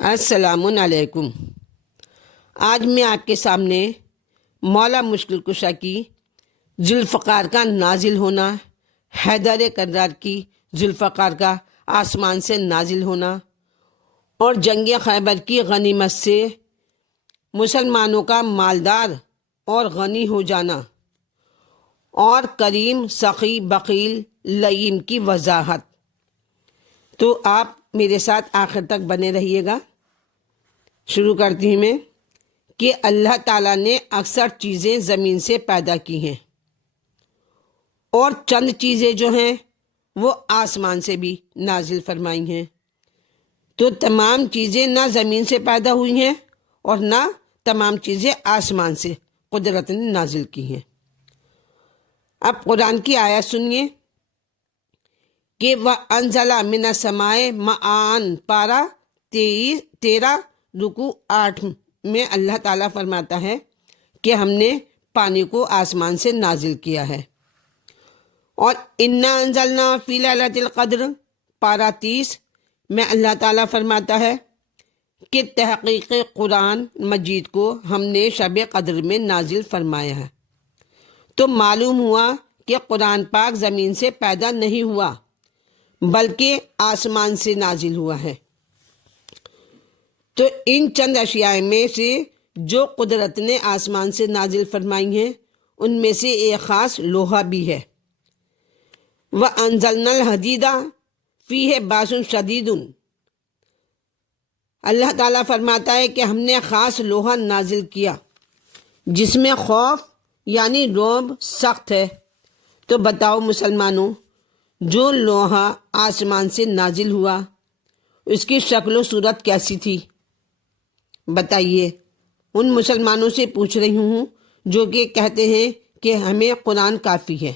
السلام علیکم۔ آج میں آپ کے سامنے مولا مشکل کشا کی ذوالفقار کا نازل ہونا، حیدر کرار کی ذوالفقار کا آسمان سے نازل ہونا اور جنگ خیبر کی غنیمت سے مسلمانوں کا مالدار اور غنی ہو جانا اور کریم سخی بخیل لئیم کی وضاحت۔ تو آپ میرے ساتھ آخر تک بنے رہیے گا۔ شروع کرتی ہوں میں کہ اللہ تعالیٰ نے اکثر چیزیں زمین سے پیدا کی ہیں اور چند چیزیں جو ہیں وہ آسمان سے بھی نازل فرمائی ہیں۔ تو تمام چیزیں نہ زمین سے پیدا ہوئی ہیں اور نہ تمام چیزیں آسمان سے قدرت نے نازل کی ہیں۔ اب قرآن کی آیت سنیے کہ وَأَنزَلَ مِنَ السَّمَاءِ مَاءً پارہ 13 رکوع 8 میں اللہ تعالیٰ فرماتا ہے کہ ہم نے پانی کو آسمان سے نازل کیا ہے۔ اور اِنَّا أَنزَلْنَا فِي لَيْلَةِ الْقَدْرِ پارہ 30 میں اللہ تعالیٰ فرماتا ہے کہ تحقیق قرآن مجید کو ہم نے شب قدر میں نازل فرمایا ہے۔ تو معلوم ہوا کہ قرآن پاک زمین سے پیدا نہیں ہوا بلکہ آسمان سے نازل ہوا ہے۔ تو ان چند اشیاء میں سے جو قدرت نے آسمان سے نازل فرمائی ہیں ان میں سے ایک خاص لوہا بھی ہے۔ وَأَنزَلْنَا الْحَدِيدَ فِيهِ بَأْسٌ شَدِيدٌ اللہ تعالیٰ فرماتا ہے کہ ہم نے خاص لوہا نازل کیا جس میں خوف یعنی رعب سخت ہے۔ تو بتاؤ مسلمانوں، جو لوہا آسمان سے نازل ہوا اس کی شکل و صورت کیسی تھی؟ بتائیے۔ ان مسلمانوں سے پوچھ رہی ہوں جو کہ کہتے ہیں کہ ہمیں قرآن کافی ہے۔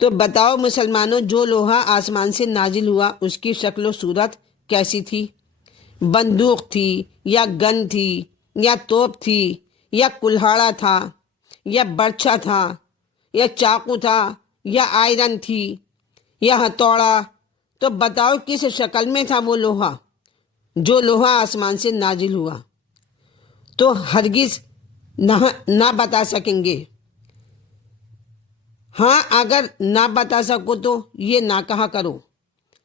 تو بتاؤ مسلمانوں، جو لوہا آسمان سے نازل ہوا اس کی شکل و صورت کیسی تھی؟ بندوق تھی یا گن تھی یا توپ تھی یا کلہاڑا تھا یا برچھا تھا یا چاقو تھا یا آئرن تھی یا ہتھوڑا؟ تو بتاؤ کس شکل میں تھا وہ لوہا؟ جو لوہا آسمان سے نازل ہوا تو ہرگز نہ بتا سکیں گے۔ ہاں، اگر نہ بتا سکو تو یہ نہ کہا کرو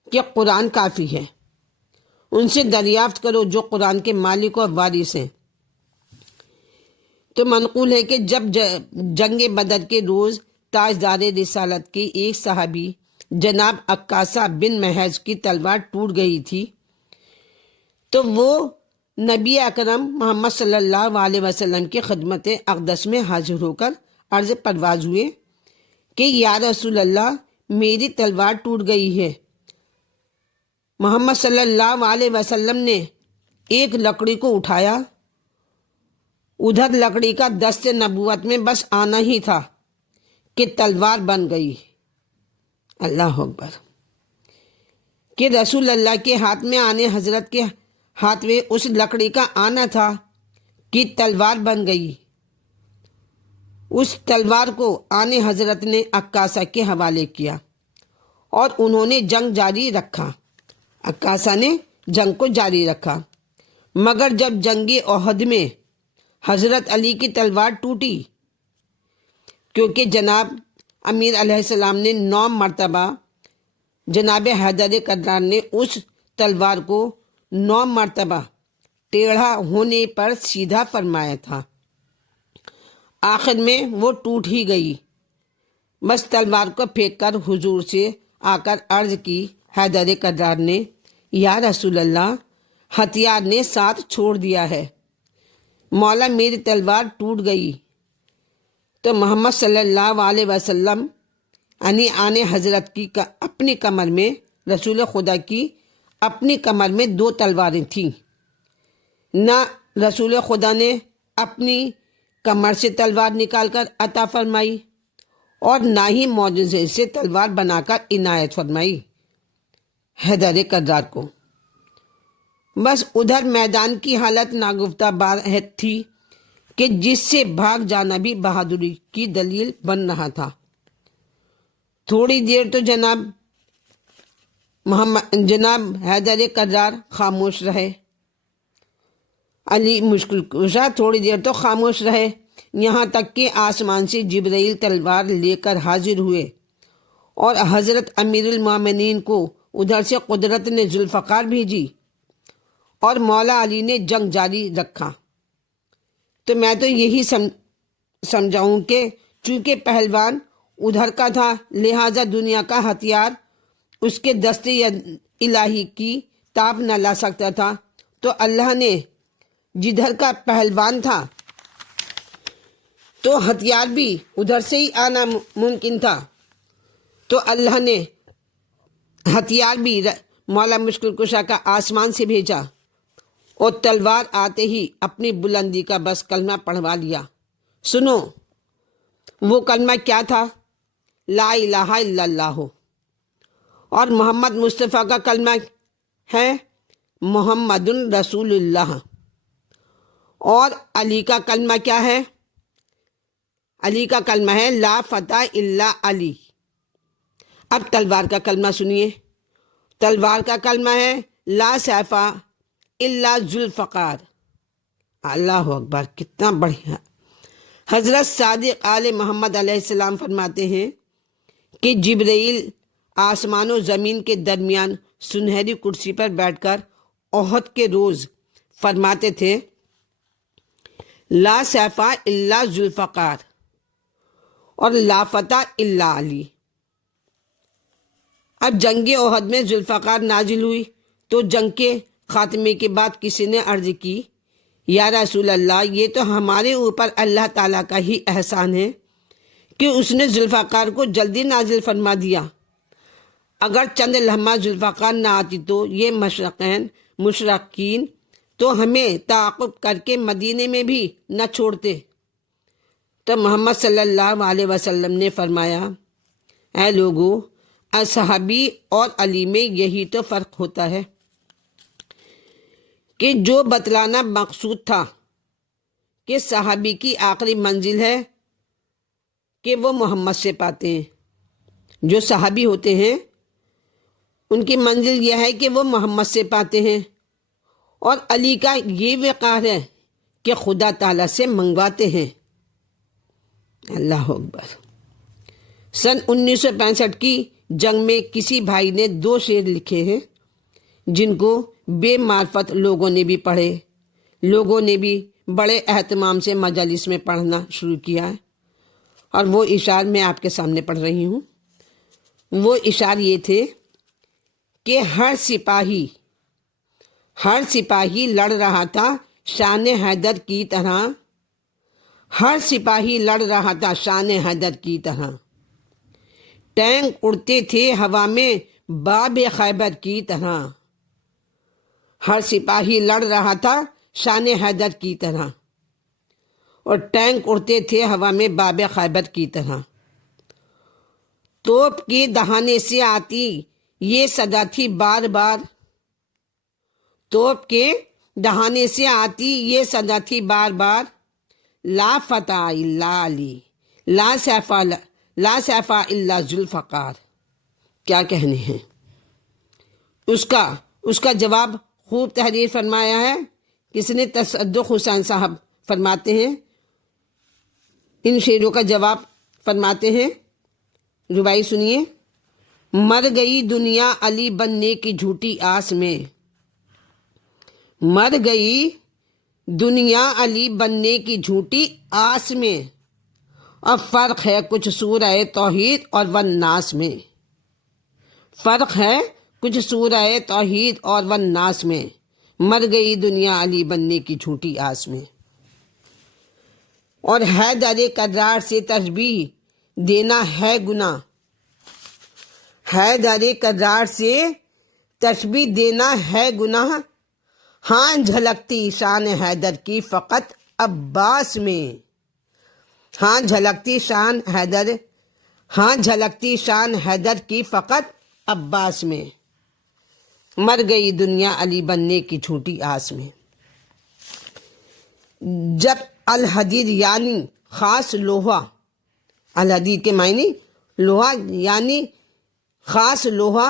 کہ قرآن کافی ہے۔ ان سے دریافت کرو جو قرآن کے مالک اور وارث ہیں۔ تو منقول ہے کہ جب جنگ بدر کے روز تاجدار رسالت کے ایک صحابی جناب عکاشہ بن محض کی تلوار ٹوٹ گئی تھی تو وہ نبی اکرم محمد صلی اللہ علیہ وسلم کی خدمت اقدس میں حاضر ہو کر عرض پرواز ہوئے کہ یا رسول اللہ، میری تلوار ٹوٹ گئی ہے۔ محمد صلی اللہ علیہ وسلم نے ایک لکڑی کو اٹھایا، ادھر لکڑی کا دست نبوت میں بس آنا ہی تھا کہ تلوار بن گئی۔ اللہ اکبر! کہ رسول اللہ کے ہاتھ میں آنے حضرت کے ہاتھ میں اس لکڑی کا آنا تھا کہ تلوار بن گئی۔ اس تلوار کو آنے حضرت نے عکاشہ کے حوالے کیا اور انہوں نے جنگ جاری رکھا۔ عکاشہ نے جنگ کو جاری رکھا، مگر جب جنگ احد میں حضرت علی کی تلوار ٹوٹی، کیونکہ جناب امیر علیہ السلام نے 9 مرتبہ جناب حیدر کرار نے اس تلوار کو 9 مرتبہ ٹیڑھا ہونے پر سیدھا فرمایا تھا، آخر میں وہ ٹوٹ ہی گئی۔ بس تلوار کو پھینک کر حضور سے آ کر عرض کی حیدر کرار نے، یا رسول اللہ، ہتھیار نے ساتھ چھوڑ دیا ہے، مولا میری تلوار ٹوٹ گئی۔ تو محمد صلی اللہ علیہ وسلم یعنی آنے حضرت کی اپنی کمر میں، رسول خدا کی اپنی کمر میں 2 تلواریں تھیں۔ نہ رسول خدا نے اپنی کمر سے تلوار نکال کر عطا فرمائی اور نہ ہی معجزے سے تلوار بنا کر عنایت فرمائی حیدر کرار کو۔ بس ادھر میدان کی حالت ناگفتہ بار تھی کہ جس سے بھاگ جانا بھی بہادری کی دلیل بن رہا تھا۔ تھوڑی دیر تو جناب جناب حیدر کرار خاموش رہے۔ علی مشکل کشا تھوڑی دیر تو خاموش رہے، یہاں تک کہ آسمان سے جبرائیل تلوار لے کر حاضر ہوئے اور حضرت امیر المومنین کو ادھر سے قدرت نے ذوالفقار بھیجی اور مولا علی نے جنگ جاری رکھا۔ تو میں تو یہی سمجھاؤں کہ چونکہ پہلوان ادھر کا تھا، لہٰذا دنیا کا ہتھیار اس کے دستے الہی کی تاب نہ لا سکتا تھا، تو اللہ نے جدھر کا پہلوان تھا تو ہتھیار بھی ادھر سے ہی آنا ممکن تھا، تو اللہ نے ہتھیار بھی مولا مشکل کشا کا آسمان سے بھیجا اور تلوار آتے ہی اپنی بلندی کا بس کلمہ پڑھوا لیا۔ سنو وہ کلمہ کیا تھا؟ لا الہ الا اللہ۔ اور محمد مصطفیٰ کا کلمہ ہے محمد رسول اللہ۔ اور علی کا کلمہ کیا ہے؟ علی کا کلمہ ہے لا فتح الا علی۔ اب تلوار کا کلمہ سنیے، تلوار کا کلمہ ہے لا سیف الا ذوالفقار۔ اللہ اکبر، کتنا بڑھیا۔ حضرت صادق آل محمد علیہ السلام فرماتے ہیں کہ جبرائیل آسمان و زمین کے درمیان سنہری کرسی پر بیٹھ کر احد کے روز فرماتے تھے لا سیف الا ذوالفقار اور لا فتح الا علی۔ اب جنگ احد میں ذوالفقار نازل ہوئی تو جنگ کے خاتمے کے بعد کسی نے عرض کی یا رسول اللہ، یہ تو ہمارے اوپر اللہ تعالیٰ کا ہی احسان ہے کہ اس نے ذوالفقار کو جلدی نازل فرما دیا۔ اگر چند لمحہ ذوالفقار نہ آتی تو یہ مشرقین تو ہمیں تعاقب کر کے مدینے میں بھی نہ چھوڑتے۔ تو محمد صلی اللہ علیہ وسلم نے فرمایا اے لوگو، اصحابی اور علی میں یہی تو فرق ہوتا ہے کہ جو بتلانا مقصود تھا کہ صحابی کی آخری منزل ہے کہ وہ محمد سے پاتے ہیں، جو صحابی ہوتے ہیں ان کی منزل یہ ہے کہ وہ محمد سے پاتے ہیں، اور علی کا یہ وقار ہے کہ خدا تعالیٰ سے منگواتے ہیں۔ اللہ اکبر۔ سن 1965 کی جنگ میں کسی بھائی نے 2 شعر لکھے ہیں جن کو بے معرفت لوگوں نے بھی پڑھے، لوگوں نے بھی بڑے اہتمام سے مجالس میں پڑھنا شروع کیا ہے، اور وہ اشعار میں آپ کے سامنے پڑھ رہی ہوں۔ وہ اشعار یہ تھے کہ ہر سپاہی لڑ رہا تھا شان حیدر کی طرح، ہر سپاہی لڑ رہا تھا شان حیدر کی طرح، ٹینک اڑتے تھے ہوا میں باب خیبر کی طرح، ہر سپاہی لڑ رہا تھا شان حیدر کی طرح، اور ٹینک اڑتے تھے ہوا میں باب خیبر کی طرح۔ توپ کے دہانے سے آتی یہ صدا تھی بار بار، توپ کے دہانے سے آتی یہ صدا تھی بار بار، لا فتح الا علی، لا سیف الا ذوالفقار۔ کیا کہنے ہیں؟ اس کا جواب خوب تحریر فرمایا ہے کس نے؟ تصدق حسین صاحب فرماتے ہیں، ان شعروں کا جواب فرماتے ہیں، ربائی سنیے۔ مر گئی دنیا علی بننے کی جھوٹی آس میں، مر گئی دنیا علی بننے کی جھوٹی آس میں، اب فرق ہے کچھ سورہ توحید اور والناس میں، فرق ہے کچھ سورہ توحید اور والناس میں، مر گئی دنیا علی بننے کی جھوٹی آس میں۔ اور حیدر کرار سے تشبیہ دینا ہے گناہ، حیدر کرار سے تشبیہ دینا ہے گناہ، ہاں جھلکتی شان حیدر کی فقط عباس میں، ہاں جھلکتی شان حیدر کی فقط عباس میں، مر گئی دنیا علی بننے کی جھوٹی آس میں۔ جب الحدید یعنی خاص لوہا، الحدید کے معنی لوہا یعنی خاص لوہا